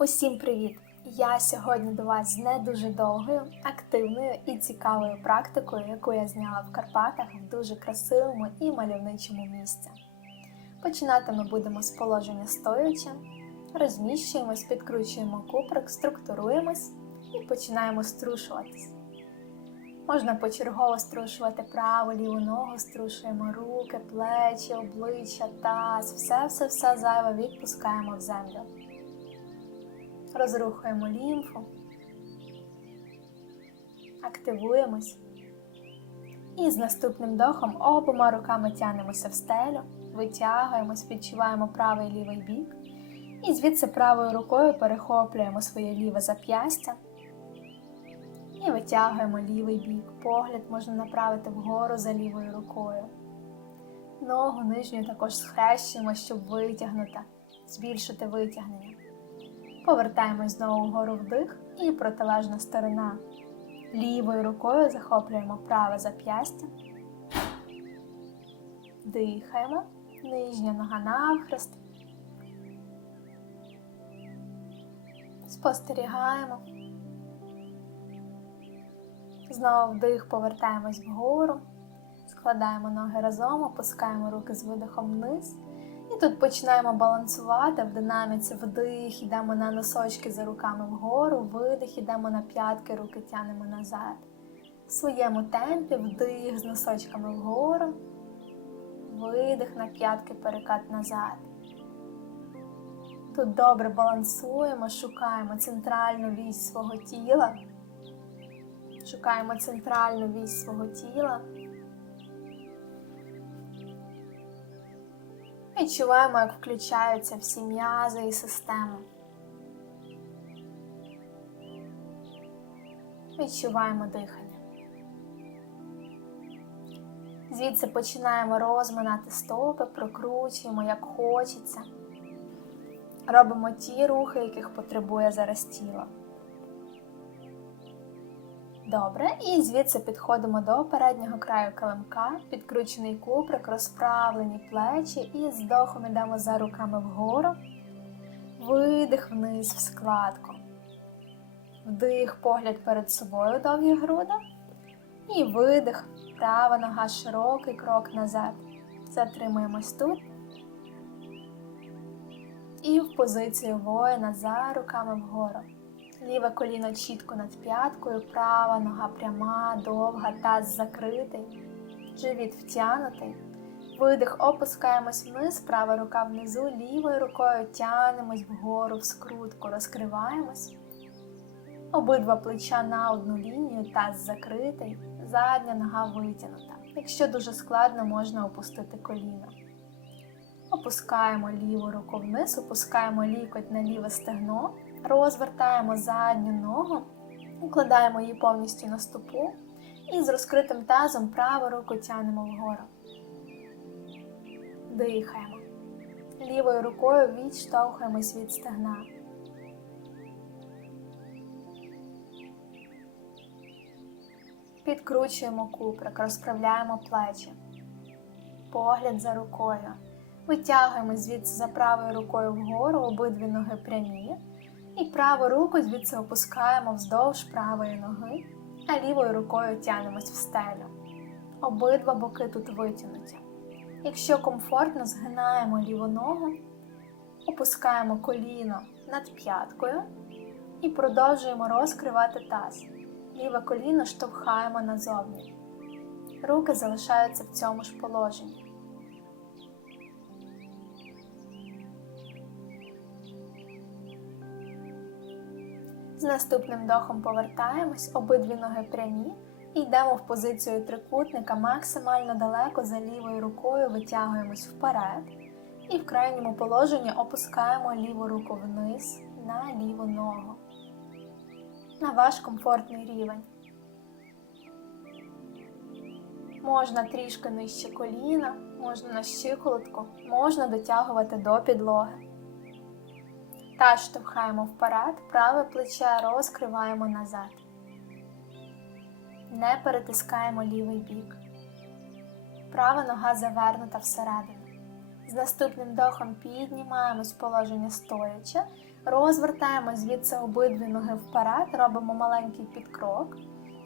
Усім привіт! Я сьогодні до вас з не дуже довгою, активною і цікавою практикою, яку я зняла в Карпатах в дуже красивому і мальовничому місці. Починати ми будемо з положення стоячи, розміщуємось, підкручуємо куприк, структуруємось і починаємо струшуватись. Можна почергово струшувати праву, ліву ногу, струшуємо руки, плечі, обличчя, таз, все-все-все зайве відпускаємо в землю. Розрухуємо лімфу, активуємось. І з наступним дохом обома руками тягнемося в стелю, витягуємось, відчуваємо правий і лівий бік. І звідси правою рукою перехоплюємо своє ліве зап'ястя і витягуємо лівий бік. Погляд можна направити вгору за лівою рукою. Ногу нижню також схрещуємо, щоб витягнути, збільшити витягнення. Повертаємось знову вгору вдих і протилежна сторона. Лівою рукою захоплюємо праве зап'ястя. Дихаємо. Нижня нога навхрест. Спостерігаємо. Знову вдих, повертаємось вгору. Складаємо ноги разом, опускаємо руки з видихом вниз. Тут починаємо балансувати в динаміці вдих, йдемо на носочки за руками вгору, видих, йдемо на п'ятки, руки тянемо назад. В своєму темпі вдих з носочками вгору, видих на п'ятки, перекат назад. Тут добре балансуємо, шукаємо центральну вісь свого тіла. Шукаємо центральну вісь свого тіла. Відчуваємо, як включаються всі м'язи і системи. Відчуваємо дихання. Звідси починаємо розминати стопи, прокручуємо, як хочеться. Робимо ті рухи, яких потребує зараз тіло. Добре, і звідси підходимо до переднього краю килимка, підкручений куприк, розправлені плечі і з вдохом йдемо за руками вгору, видих вниз в складку. Вдих, погляд перед собою, довгі груди. І видих, права нога широкий крок назад. Затримуємось тут. І в позицію воїна за руками вгору. Ліве коліно чітко над п'яткою, права нога пряма, довга, таз закритий, живіт втягнутий. Видих, опускаємось вниз, права рука внизу, лівою рукою тянемось вгору в скрутку, розкриваємось. Обидва плеча на одну лінію, таз закритий, задня нога витягнута. Якщо дуже складно, можна опустити коліно. Опускаємо ліву руку вниз, опускаємо лікоть на ліве стегно. Розвертаємо задню ногу, укладаємо її повністю на стопу і з розкритим тазом праву руку тянемо вгору. Дихаємо. Лівою рукою відштовхуємось від стегна. Підкручуємо куприк, розправляємо плечі. Погляд за рукою. Витягуємо звідси за правою рукою вгору обидві ноги прямі. І праву руку звідси опускаємо вздовж правої ноги, а лівою рукою тянемось в стелю. Обидва боки тут витягнуті. Якщо комфортно, згинаємо ліву ногу, опускаємо коліно над п'яткою і продовжуємо розкривати таз. Ліве коліно штовхаємо назовні. Руки залишаються в цьому ж положенні. З наступним дохом повертаємось, обидві ноги прямі і йдемо в позицію трикутника максимально далеко за лівою рукою витягуємось вперед. І в крайньому положенні опускаємо ліву руку вниз на ліву ногу. На ваш комфортний рівень. Можна трішки нижче коліна, можна на щиколотку, можна дотягувати до підлоги. Та штовхаємо вперед, праве плече розкриваємо назад. Не перетискаємо лівий бік. Права нога завернута всередину. З наступним вдохом піднімаємось в положення стоячи, розвертаємо звідси обидві ноги вперед, робимо маленький підкрок,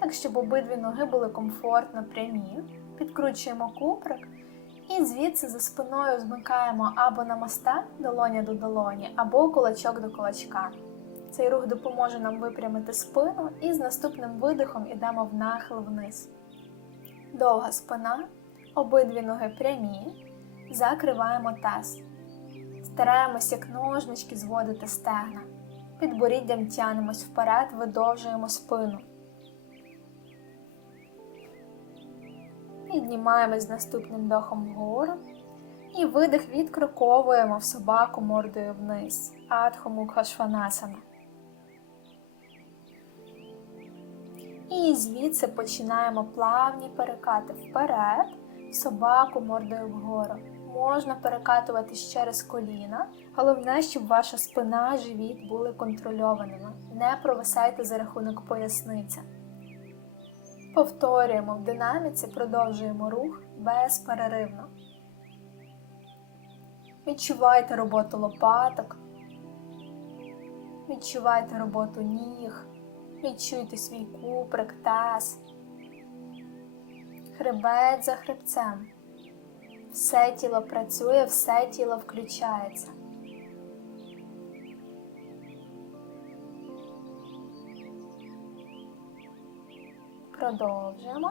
так щоб обидві ноги були комфортно прямі, підкручуємо куприк і звідси за спиною змикаємо або на моста долоня до долоні, або кулачок до кулачка. Цей рух допоможе нам випрямити спину і з наступним видихом йдемо в нахил вниз. Довга спина, обидві ноги прямі, закриваємо таз. Стараємось як ножнички зводити стегна. Підборіддям тянемось вперед, видовжуємо спину. Піднімаємось наступним вдохом вгору. І видих відкроковуємо в собаку мордою вниз. Адхо. І звідси починаємо плавні перекати вперед, собаку мордою вгору. Можна перекатуватись через коліна. Головне, щоб ваша спина, живіт були контрольованими. Не провисайте за рахунок поясниця. Повторюємо в динаміці, продовжуємо рух безперервно. Відчувайте роботу лопаток, відчувайте роботу ніг, відчуйте свій куприк, таз, хребет за хребцем. Все тіло працює, все тіло включається. Продовжуємо.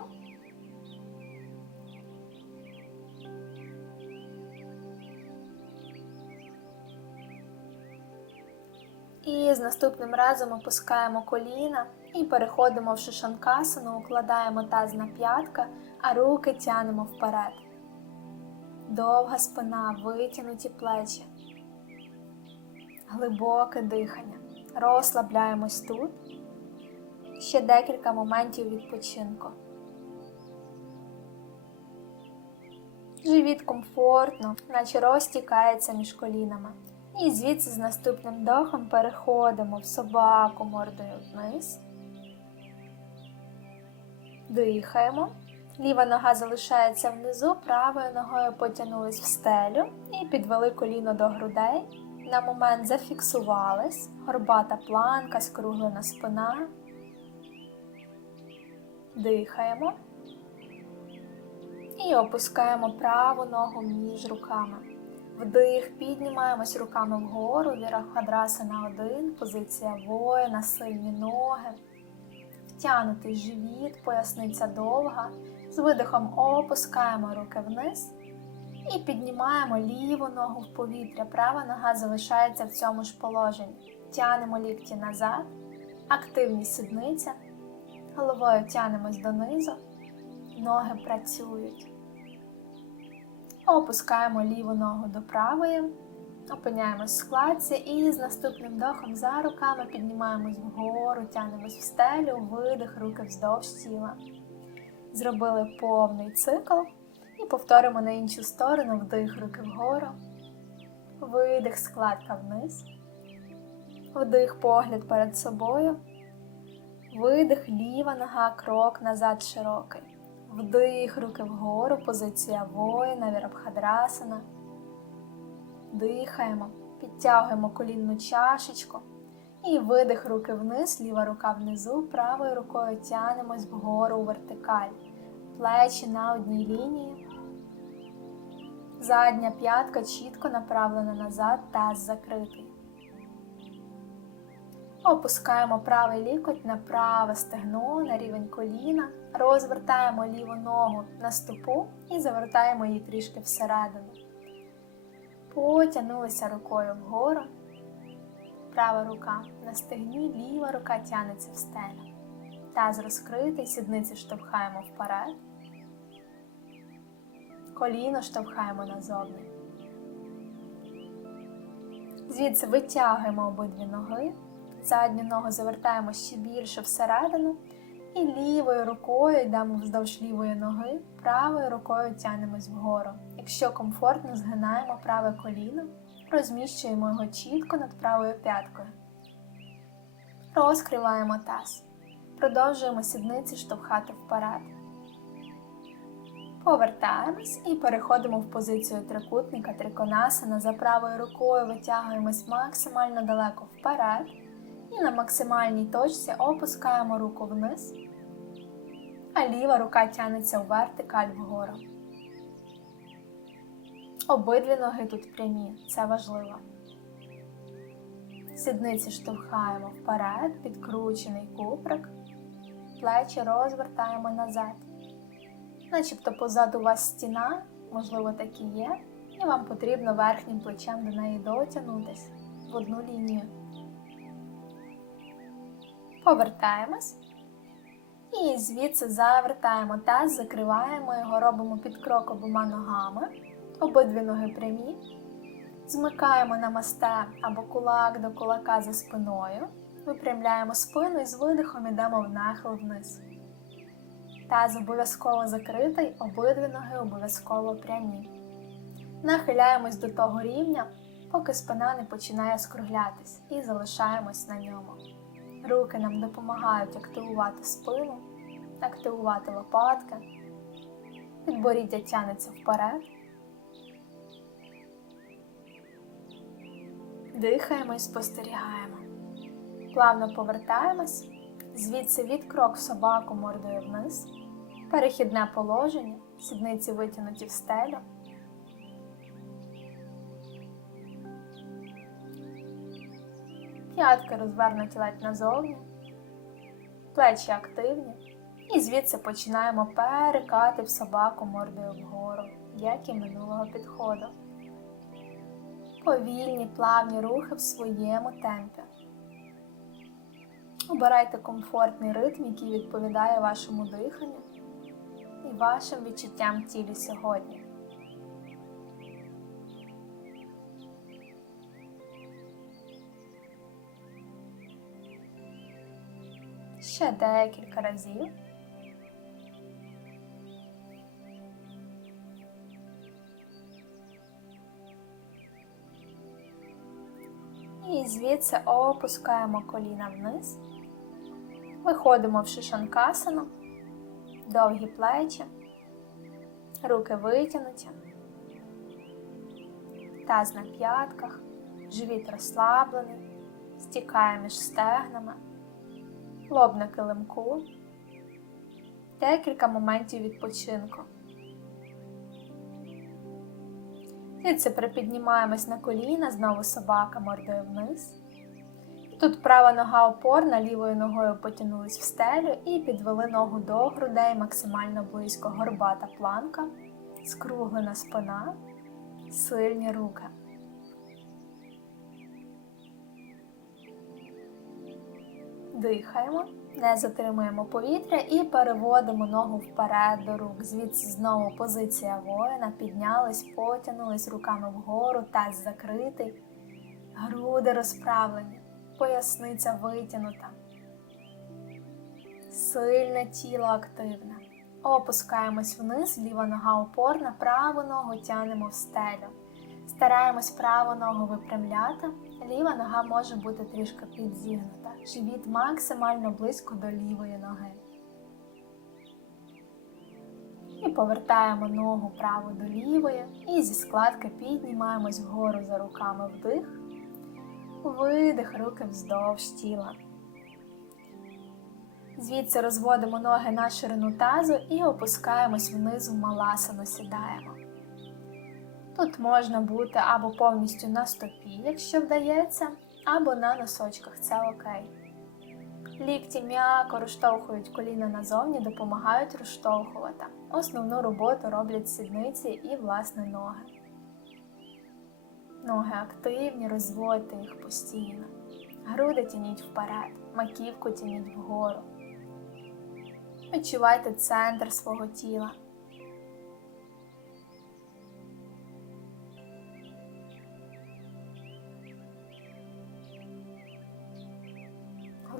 І з наступним разом опускаємо коліна і переходимо в шишанкасану, укладаємо таз на п'ятка, а руки тянемо вперед. Довга спина, витягнуті плечі, глибоке дихання. Розслабляємось тут. Ще декілька моментів відпочинку. Живіт комфортно, наче розтікається між колінами. І звідси з наступним вдохом переходимо в собаку мордою вниз. Дихаємо. Ліва нога залишається внизу, правою ногою потягнулись в стелю і підвели коліно до грудей. На момент зафіксувались, горбата планка, скруглена спина. Дихаємо і опускаємо праву ногу між руками. Вдих, піднімаємось руками вгору, вірахадраса на один, позиція воїна, сильні ноги, втягнутий живіт, поясниця довга. З видихом опускаємо руки вниз і піднімаємо ліву ногу в повітря. Права нога залишається в цьому ж положенні. Тянемо лікті назад, активність сідниця, головою тянемось донизу, ноги працюють. Опускаємо ліву ногу до правої, опиняємось в складці і з наступним вдохом за руками піднімаємось вгору, тянемось в стелю, видих, руки вздовж тіла. Зробили повний цикл і повторимо на іншу сторону вдих руки вгору, видих, складка вниз, вдих, погляд перед собою, видих, ліва нога, крок назад широкий. Вдих, руки вгору, позиція воїна, вірабхадрасана. Дихаємо, підтягуємо колінну чашечку. І видих руки вниз, ліва рука внизу, правою рукою тянемось вгору у вертикаль. Плечі на одній лінії. Задня п'ятка чітко направлена назад, таз закритий. Опускаємо правий лікоть на праве стегно на рівень коліна, розвертаємо ліву ногу на стопу і завертаємо її трішки всередину. Потягнулися рукою вгору. Права рука на стегні, ліва рука тянеться в стелю. Таз розкритий, сідниці штовхаємо вперед. Коліно штовхаємо назовні. Звідси витягуємо обидві ноги. Задню ногу завертаємо ще більше всередину. І лівою рукою йдемо вздовж лівої ноги, правою рукою тянемось вгору. Якщо комфортно, згинаємо праве коліно, розміщуємо його чітко над правою п'яткою. Розкриваємо таз. Продовжуємо сідниці штовхати вперед. Повертаємось і переходимо в позицію трикутника триконасана. За правою рукою витягуємось максимально далеко вперед. І на максимальній точці опускаємо руку вниз, а ліва рука тягнеться в вертикаль вгору. Обидві ноги тут прямі, це важливо. Сідниці штовхаємо вперед, підкручений куприк, плечі розвертаємо назад. Начебто позаду у вас стіна, можливо, так і є, і вам потрібно верхнім плечем до неї дотягнутися в одну лінію. Повертаємось. І звідси завертаємо таз, закриваємо його, робимо підкрок обома ногами, обидві ноги прямі. Змикаємо на масте або кулак до кулака за спиною. Випрямляємо спину і з видихом йдемо в нахил вниз. Таз обов'язково закритий, обидві ноги обов'язково прямі. Нахиляємось до того рівня, поки спина не починає скруглятись, і залишаємось на ньому. Руки нам допомагають активувати спину, активувати лопатки. Підборіддя тянеться вперед. Дихаємо і спостерігаємо. Плавно повертаємось, звідси відкрок собаку мордою вниз, перехідне положення, сідниці витягнуті в стелю. П'ятки розвернуті ледь назовні, плечі активні. І звідси починаємо перекати в собаку мордою вгору, як і минулого підходу. Повільні плавні рухи в своєму темпі. Обирайте комфортний ритм, який відповідає вашому диханню і вашим відчуттям тілі сьогодні. Ще декілька разів. І звідси опускаємо коліна вниз. Виходимо в шишанкасану, довгі плечі, руки витягнуті, таз на п'ятках, живіт розслаблений, стікає між стегнами, лоб на килимку, декілька моментів відпочинку. Звідси припіднімаємось на коліна, знову собака мордою вниз. Тут права нога опорна, лівою ногою потягнулись в стелю і підвели ногу до грудей максимально близько горбата планка, скруглена спина, сильні руки. Дихаємо, не затримуємо повітря і переводимо ногу вперед до рук. Звідси знову позиція воїна, піднялись, потягнулись руками вгору, таз закритий, груди розправлені поясниця витягнута. Сильне тіло активне. Опускаємось вниз, ліва нога опорна, праву ногу тянемо в стелю. Стараємось праву ногу випрямляти, ліва нога може бути трішки підзігнута. Живіт максимально близько до лівої ноги. І повертаємо ногу праву до лівої і зі складки піднімаємось вгору за руками вдих. Видих руки вздовж тіла. Звідси розводимо ноги на ширину тазу і опускаємось вниз в маласану сідаємо. Тут можна бути або повністю на стопі, якщо вдається, або на носочках, це окей. Лікті м'яко розштовхують коліна назовні, допомагають розштовхувати. Основну роботу роблять сідниці і, власне, ноги. Ноги активні, розводьте їх постійно. Груди тяніть вперед, маківку тяніть вгору. Відчувайте центр свого тіла.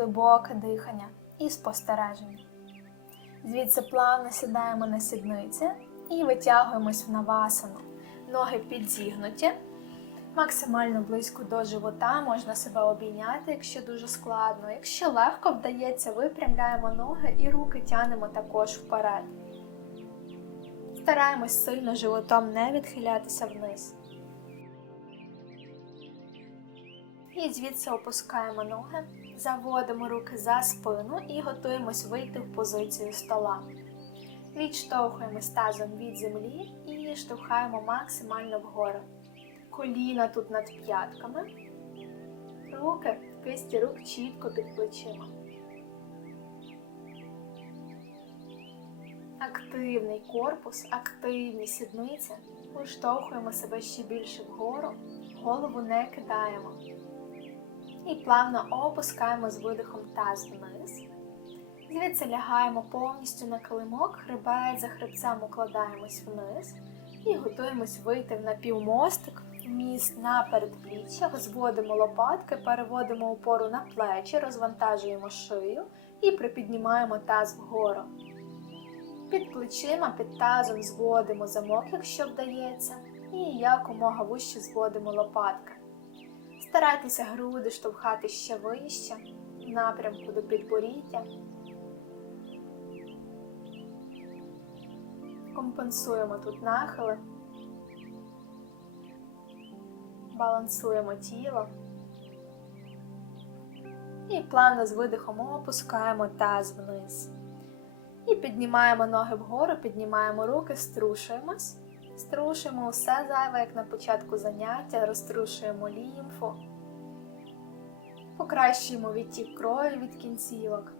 Глибоке дихання і спостереження. Звідси плавно сідаємо на сідниці і витягуємось в навасану. Ноги підзігнуті максимально близько до живота, можна себе обійняти, якщо дуже складно. Якщо легко вдається, випрямляємо ноги і руки тянемо також вперед. Стараємось сильно животом не відхилятися вниз. І звідси опускаємо ноги, заводимо руки за спину і готуємось вийти в позицію стола. Відштовхуємось тазом від землі і штовхаємо максимально вгору. Коліна тут над п'ятками. Руки, кисті рук чітко під плечима. Активний корпус, активні сідниці. Виштовхуємо себе ще більше вгору, голову не кидаємо. І плавно опускаємо з видихом таз вниз. Звідси лягаємо повністю на килимок, хребет за хребцем укладаємось вниз і готуємось вийти в напівмостик, міст на передпліччях, зводимо лопатки, переводимо опору на плечі, розвантажуємо шию і припіднімаємо таз вгору. Під плечима, під тазом зводимо замок, якщо вдається, і якомога вище зводимо лопатки. Старайтеся груди штовхати ще вище, в напрямку до підборіддя. Компенсуємо тут нахили, балансуємо тіло і плавно з видихом опускаємо таз вниз. І піднімаємо ноги вгору, піднімаємо руки, струшуємось. Струшуємо все зайве, як на початку заняття, розтрушуємо лімфу, покращуємо відтік крові від кінцівок.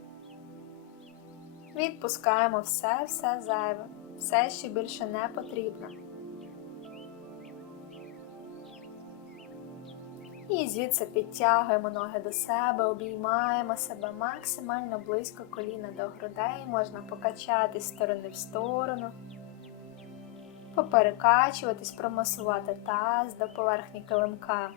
Відпускаємо все-все зайве, все, що більше не потрібно. І звідси підтягуємо ноги до себе, обіймаємо себе максимально близько коліна до грудей, можна покачатись з сторони в сторону, поперекачуватись, промасувати таз до поверхні килимка.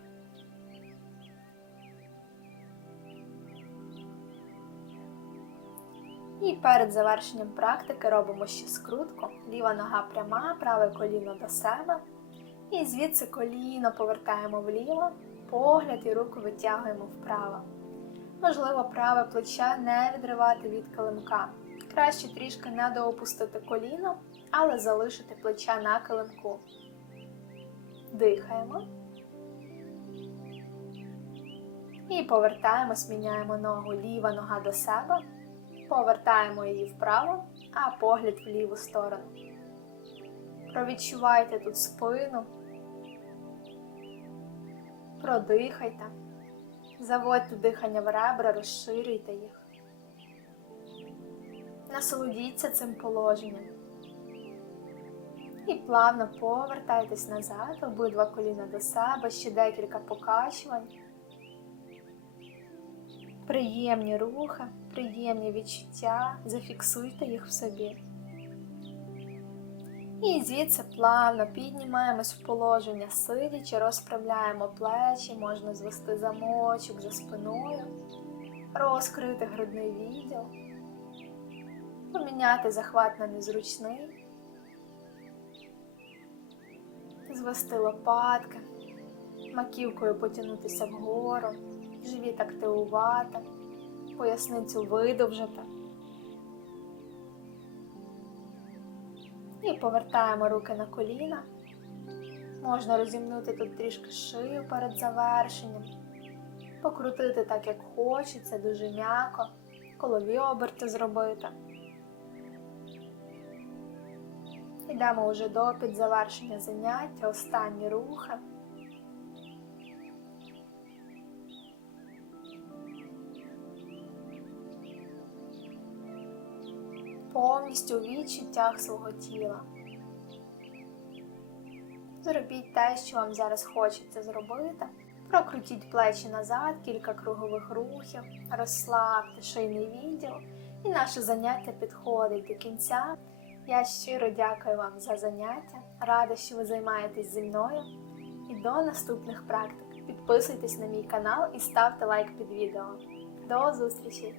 І перед завершенням практики робимо ще скрутку. Ліва нога пряма, праве коліно до себе. І звідси коліно повертаємо вліво, погляд і руку витягуємо вправо. Можливо, праве плече не відривати від килимка. Краще трішки не доопустити коліно, але залишити плеча на килимку. Дихаємо. І повертаємось, міняємо ногу ліва нога до себе. Повертаємо її вправо, а погляд в ліву сторону. Провідчувайте тут спину. Продихайте. Заводьте дихання в ребра, розширюйте їх. Насолодіться цим положенням. І плавно повертайтесь назад, обидва коліна до себе, ще декілька покачувань. Приємні рухи, приємні відчуття, зафіксуйте їх в собі. І звідси плавно піднімаємось в положення сидячи, розправляємо плечі, можна звести замочок за спиною, розкрити грудний відділ, поміняти захват на незручний, звести лопатки, маківкою потягнутися вгору, живіт активувати, поясницю видовжити. І повертаємо руки на коліна. Можна розімнути тут трішки шию перед завершенням, покрутити так, як хочеться, дуже м'яко, колові оберти зробити. Йдемо вже до підзавершення заняття, останні рухи. повністю у відчуттях свого тіла. Зробіть те, що вам зараз хочеться зробити. Прокрутіть плечі назад, кілька кругових рухів, розслабте шийний відділ, і наше заняття підходить до кінця. Я щиро дякую вам за заняття. Рада, що ви займаєтесь зі мною. І до наступних практик. Підписуйтесь на мій канал і ставте лайк під відео. До зустрічі!